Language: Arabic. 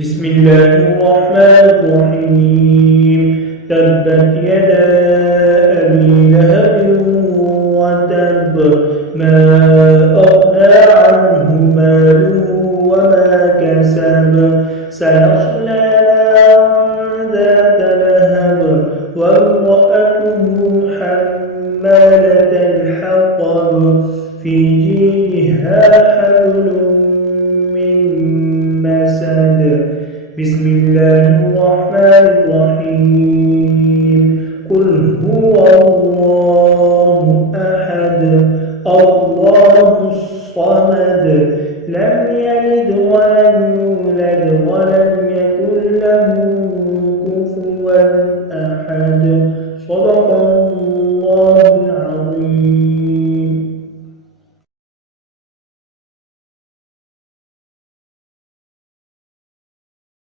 بسم الله الرحمن الرحيم تبت يدا أبي لهب وتب ما أغنى عنه ماله وما كسب سيصلى نارا ذات لهب وامرأته حمالة الحطب في جيدها حبل من مسد بسم الله الرحمن الرحيم